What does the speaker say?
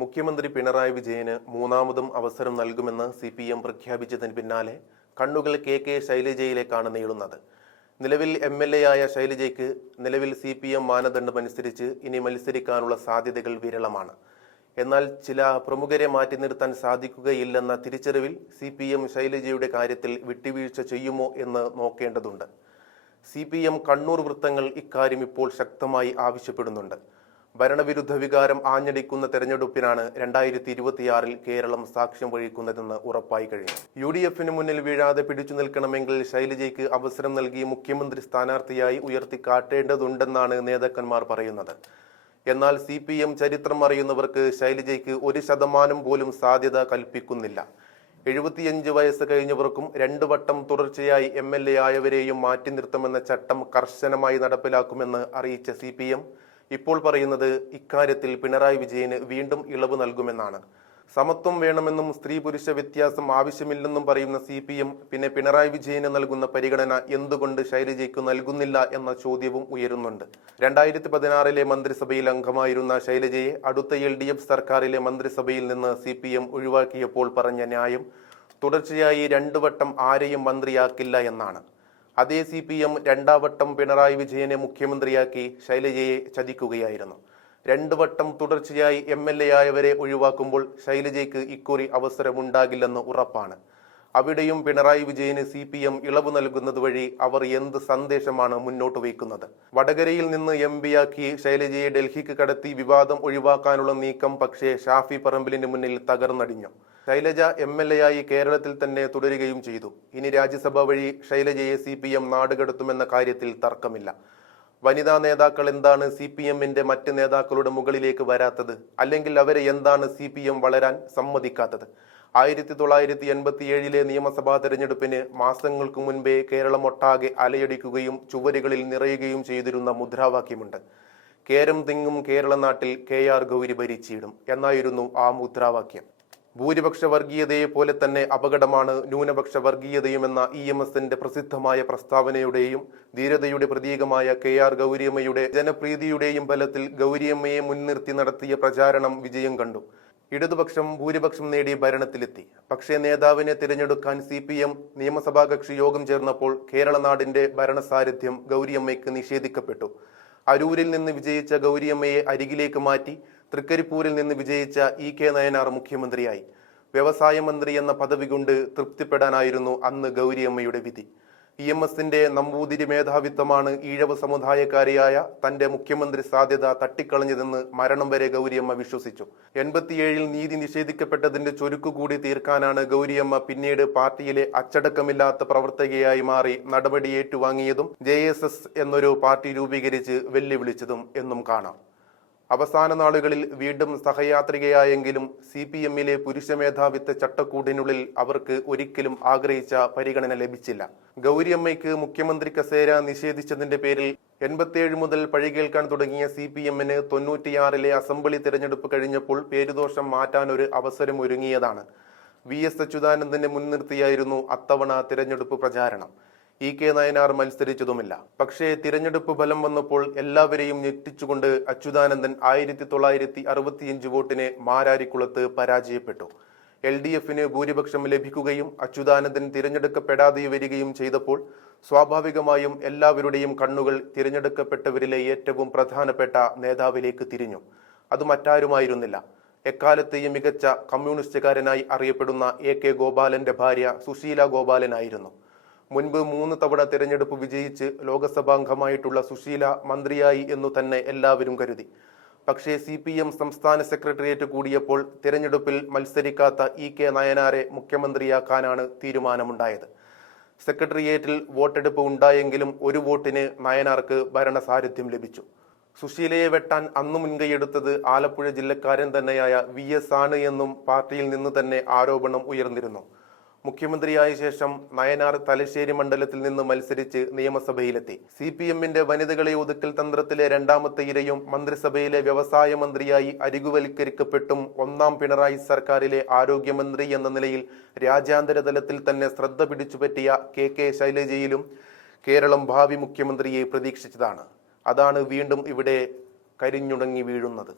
മുഖ്യമന്ത്രി പിണറായി വിജയന് മൂന്നാമതും അവസരം നൽകുമെന്ന് CPM പ്രഖ്യാപിച്ചതിന് പിന്നാലെ കണ്ണുകൾ KK ശൈലജയിലേക്കാണ് നീളുന്നത്. നിലവിൽ MLA ആയ ശൈലജയ്ക്ക് നിലവിൽ CPM മാനദണ്ഡമനുസരിച്ച് ഇനി മത്സരിക്കാനുള്ള സാധ്യതകൾ വിരളമാണ്. എന്നാൽ ചില പ്രമുഖരെ മാറ്റി നിർത്താൻ സാധിക്കുകയില്ലെന്ന തിരിച്ചറിവിൽ CPM ശൈലജയുടെ കാര്യത്തിൽ വിട്ടുവീഴ്ച ചെയ്യുമോ എന്ന് നോക്കേണ്ടതുണ്ട്. CPM കണ്ണൂർ വൃത്തങ്ങൾ ഇക്കാര്യം ഇപ്പോൾ ശക്തമായി ആവശ്യപ്പെടുന്നുണ്ട്. ഭരണവിരുദ്ധ വികാരം ആഞ്ഞടിക്കുന്ന തെരഞ്ഞെടുപ്പിനാണ് 2026 കേരളം സാക്ഷ്യം വഹിക്കുന്നതെന്ന് ഉറപ്പായി കഴിഞ്ഞു. UDF-ന് മുന്നിൽ വീഴാതെ പിടിച്ചു നിൽക്കണമെങ്കിൽ ശൈലജയ്ക്ക് അവസരം നൽകി മുഖ്യമന്ത്രി സ്ഥാനാർത്ഥിയായി ഉയർത്തിക്കാട്ടേണ്ടതുണ്ടെന്നാണ് നേതാക്കന്മാർ പറയുന്നത്. എന്നാൽ CPM ചരിത്രം അറിയുന്നവർക്ക് ശൈലജയ്ക്ക് 1% പോലും സാധ്യത കൽപ്പിക്കുന്നില്ല. 75 വയസ്സ് കഴിഞ്ഞവർക്കും 2 വട്ടം തുടർച്ചയായി MLA ആയവരെയും മാറ്റി നിർത്തുമെന്ന ചട്ടം കർശനമായി നടപ്പിലാക്കുമെന്ന് അറിയിച്ച CPM ഇപ്പോൾ പറയുന്നത് ഇക്കാര്യത്തിൽ പിണറായി വിജയന് വീണ്ടും ഇളവ് നൽകുമെന്നാണ്. സമത്വം വേണമെന്നും സ്ത്രീ പുരുഷ വ്യത്യാസം ആവശ്യമില്ലെന്നും പറയുന്ന CPM പിന്നെ പിണറായി വിജയന് നൽകുന്ന പരിഗണന എന്തുകൊണ്ട് ശൈലജയ്ക്ക് നൽകുന്നില്ല എന്ന ചോദ്യവും ഉയരുന്നുണ്ട്. 2016 മന്ത്രിസഭയിൽ അംഗമായിരുന്ന ശൈലജയെ അടുത്ത LDF സർക്കാരിലെ മന്ത്രിസഭയിൽ നിന്ന് CPM ഒഴിവാക്കിയപ്പോൾ പറഞ്ഞ ന്യായം തുടർച്ചയായി 2 വട്ടം ആരെയും മന്ത്രിയാക്കില്ല എന്നാണ്. അതേ CPM 2ാം വട്ടം പിണറായി വിജയനെ മുഖ്യമന്ത്രിയാക്കി ശൈലജയെ ചതിക്കുകയായിരുന്നു. 2 വട്ടം തുടർച്ചയായി MLA ആയവരെ ഒഴിവാക്കുമ്പോൾ ശൈലജയ്ക്ക് ഇക്കുറി അവസരമുണ്ടാകില്ലെന്ന് ഉറപ്പാണ്. അവിടെയും പിണറായി വിജയന് CPM ഇളവ് നൽകുന്നത് വഴി അവർ എന്ത് സന്ദേശമാണ് മുന്നോട്ട് വയ്ക്കുന്നത്? വടകരയിൽ നിന്ന് MPയാക്കി ശൈലജയെ ഡൽഹിക്ക് കടത്തി വിവാദം ഒഴിവാക്കാനുള്ള നീക്കം പക്ഷേ ഷാഫി പറമ്പിലിന് മുന്നിൽ തകർന്നടിഞ്ഞു. ശൈലജ MLA ആയി കേരളത്തിൽ തന്നെ തുടരുകയും ചെയ്തു. ഇനി രാജ്യസഭ വഴി ശൈലജയെ CPM നാടുകടത്തുമെന്ന കാര്യത്തിൽ തർക്കമില്ല. വനിതാ നേതാക്കൾ എന്താണ് CPM-ന്റെ മറ്റ് നേതാക്കളുടെ മുകളിലേക്ക് വരാത്തത്? അല്ലെങ്കിൽ അവരെ എന്താണ് CPM വളരാൻ സമ്മതിക്കാത്തത്? 1987 നിയമസഭാ തെരഞ്ഞെടുപ്പിന് മാസങ്ങൾക്ക് മുൻപേ കേരളമൊട്ടാകെ അലയടിക്കുകയും ചുവരുകളിൽ നിറയുകയും ചെയ്തിരുന്ന മുദ്രാവാക്യമുണ്ട്. കേരം തിങ്ങും കേരള നാട്ടിൽ KR ഗൗരി ഭരിച്ചിടും എന്നായിരുന്നു ആ മുദ്രാവാക്യം. ഭൂരിപക്ഷ വർഗീയതയെ പോലെ തന്നെ അപകടമാണ് ന്യൂനപക്ഷ വർഗീയതയുമെന്ന EMSന്റെ പ്രസിദ്ധമായ പ്രസ്താവനയുടെയും ധീരതയുടെ പ്രതീകമായ KR ഗൗരിയമ്മയുടെ ജനപ്രീതിയുടെയും ഫലത്തിൽ ഗൗരിയമ്മയെ മുൻനിർത്തി നടത്തിയ പ്രചാരണം വിജയം കണ്ടു. ഇടതുപക്ഷം ഭൂരിപക്ഷം നേടി ഭരണത്തിലെത്തി. പക്ഷേ നേതാവിനെ തിരഞ്ഞെടുക്കാൻ CPM നിയമസഭാ കക്ഷി യോഗം ചേർന്നപ്പോൾ കേരള നാടിന്റെ ഭരണസാരഥ്യം ഗൗരിയമ്മയ്ക്ക് നിഷേധിക്കപ്പെട്ടു. അരൂരിൽ നിന്ന് വിജയിച്ച ഗൗരിയമ്മയെ അരികിലേക്ക് മാറ്റി തൃക്കരിപ്പൂരിൽ നിന്ന് വിജയിച്ച EK നയനാർ മുഖ്യമന്ത്രിയായി. വ്യവസായ മന്ത്രി എന്ന പദവി കൊണ്ട് തൃപ്തിപ്പെടാനായിരുന്നു അന്ന് ഗൗരിയമ്മയുടെ വിധി. EMSന്റെ നമ്പൂതിരി മേധാവിത്വമാണ് ഈഴവ സമുദായക്കാരിയായ തന്റെ മുഖ്യമന്ത്രി സാധ്യത തട്ടിക്കളഞ്ഞതെന്ന് മരണം വരെ ഗൗരിയമ്മ വിശ്വസിച്ചു. 87 നീതി നിഷേധിക്കപ്പെട്ടതിന്റെ ചൊരുക്കുകൂടി തീർക്കാനാണ് ഗൗരിയമ്മ പിന്നീട് പാർട്ടിയിലെ അച്ചടക്കമില്ലാത്ത പ്രവർത്തകയായി മാറി നടപടി ഏറ്റുവാങ്ങിയതും JSS എന്നൊരു പാർട്ടി രൂപീകരിച്ച് വെല്ലുവിളിച്ചതും എന്നും കാണാം. അവസാന നാളുകളിൽ വീണ്ടും സഹയാത്രികയായെങ്കിലും CPM-ലെ പുരുഷ മേധാവിത്വ ചട്ടക്കൂടിനുള്ളിൽ അവർക്ക് ഒരിക്കലും ആഗ്രഹിച്ച പരിഗണന ലഭിച്ചില്ല. ഗൗരിയമ്മയ്ക്ക് മുഖ്യമന്ത്രി കസേര നിഷേധിച്ചതിന്റെ പേരിൽ 87 മുതൽ പഴികേൽക്കാൻ തുടങ്ങിയ CPM-ന് 96 അസംബ്ലി തിരഞ്ഞെടുപ്പ് കഴിഞ്ഞപ്പോൾ പേരുദോഷം മാറ്റാനൊരു അവസരം ഒരുങ്ങിയതാണ്. VS അച്യുതാനന്ദനെ മുൻനിർത്തിയായിരുന്നു അത്തവണ തിരഞ്ഞെടുപ്പ് പ്രചാരണം. EK നയനാർ മത്സരിച്ചതുമില്ല. പക്ഷേ തിരഞ്ഞെടുപ്പ് ഫലം വന്നപ്പോൾ എല്ലാവരെയും ഞെട്ടിച്ചുകൊണ്ട് അച്യുതാനന്ദൻ 1965 വോട്ടിന് മാരാരിക്കുളത്ത് പരാജയപ്പെട്ടു. LDF-ന് ഭൂരിപക്ഷം ലഭിക്കുകയും അച്യുതാനന്ദൻ തിരഞ്ഞെടുക്കപ്പെടാതെ വരികയും ചെയ്തപ്പോൾ സ്വാഭാവികമായും എല്ലാവരുടെയും കണ്ണുകൾ തിരഞ്ഞെടുക്കപ്പെട്ടവരിലെ ഏറ്റവും പ്രധാനപ്പെട്ട നേതാവിലേക്ക് തിരിഞ്ഞു. അത് മറ്റാരുമായിരുന്നില്ല. എക്കാലത്തെയും മികച്ച കമ്മ്യൂണിസ്റ്റുകാരനായി അറിയപ്പെടുന്ന AK ഗോപാലന്റെ ഭാര്യ സുശീല ഗോപാലനായിരുന്നു. മുൻപ് 3 തവണ തിരഞ്ഞെടുപ്പ് വിജയിച്ച് ലോകസഭാംഗമായിട്ടുള്ള സുശീല മന്ത്രിയായി എന്നു തന്നെ എല്ലാവരും കരുതി. പക്ഷേ CPM സംസ്ഥാന സെക്രട്ടേറിയറ്റ് കൂടിയപ്പോൾ തിരഞ്ഞെടുപ്പിൽ മത്സരിക്കാത്ത EK നയനാരെ മുഖ്യമന്ത്രിയാക്കാനാണ് തീരുമാനമുണ്ടായത്. സെക്രട്ടേറിയറ്റിൽ വോട്ടെടുപ്പ് ഉണ്ടായെങ്കിലും 1 വോട്ടിന് നയനാർക്ക് ഭരണസാരഥ്യം ലഭിച്ചു. സുശീലയെ വെട്ടാൻ അന്ന് മുൻകൈയെടുത്തത് ആലപ്പുഴ ജില്ലക്കാരൻ തന്നെയായ VS ആണ് എന്നും പാർട്ടിയിൽ നിന്ന് തന്നെ ആരോപണം ഉയർന്നിരുന്നു. മുഖ്യമന്ത്രിയായ ശേഷം നയനാർ തലശ്ശേരി മണ്ഡലത്തിൽ നിന്ന് മത്സരിച്ച് നിയമസഭയിലെത്തി. CPM-ന്റെ വനിതകളെ ഒതുക്കൽ തന്ത്രത്തിലെ 2ാമത്തെ ഇരയും മന്ത്രിസഭയിലെ വ്യവസായ മന്ത്രിയായി അരികുവൽക്കരിക്കപ്പെട്ടും 1ാം പിണറായി സർക്കാരിലെ ആരോഗ്യമന്ത്രി എന്ന നിലയിൽ രാജ്യാന്തര തലത്തിൽ തന്നെ ശ്രദ്ധ പിടിച്ചുപറ്റിയ KK ശൈലജയിലും കേരളം ഭാവി മുഖ്യമന്ത്രിയെ പ്രതീക്ഷിച്ചതാണ്. അതാണ് വീണ്ടും ഇവിടെ കരിഞ്ഞുണങ്ങി വീഴുന്നത്.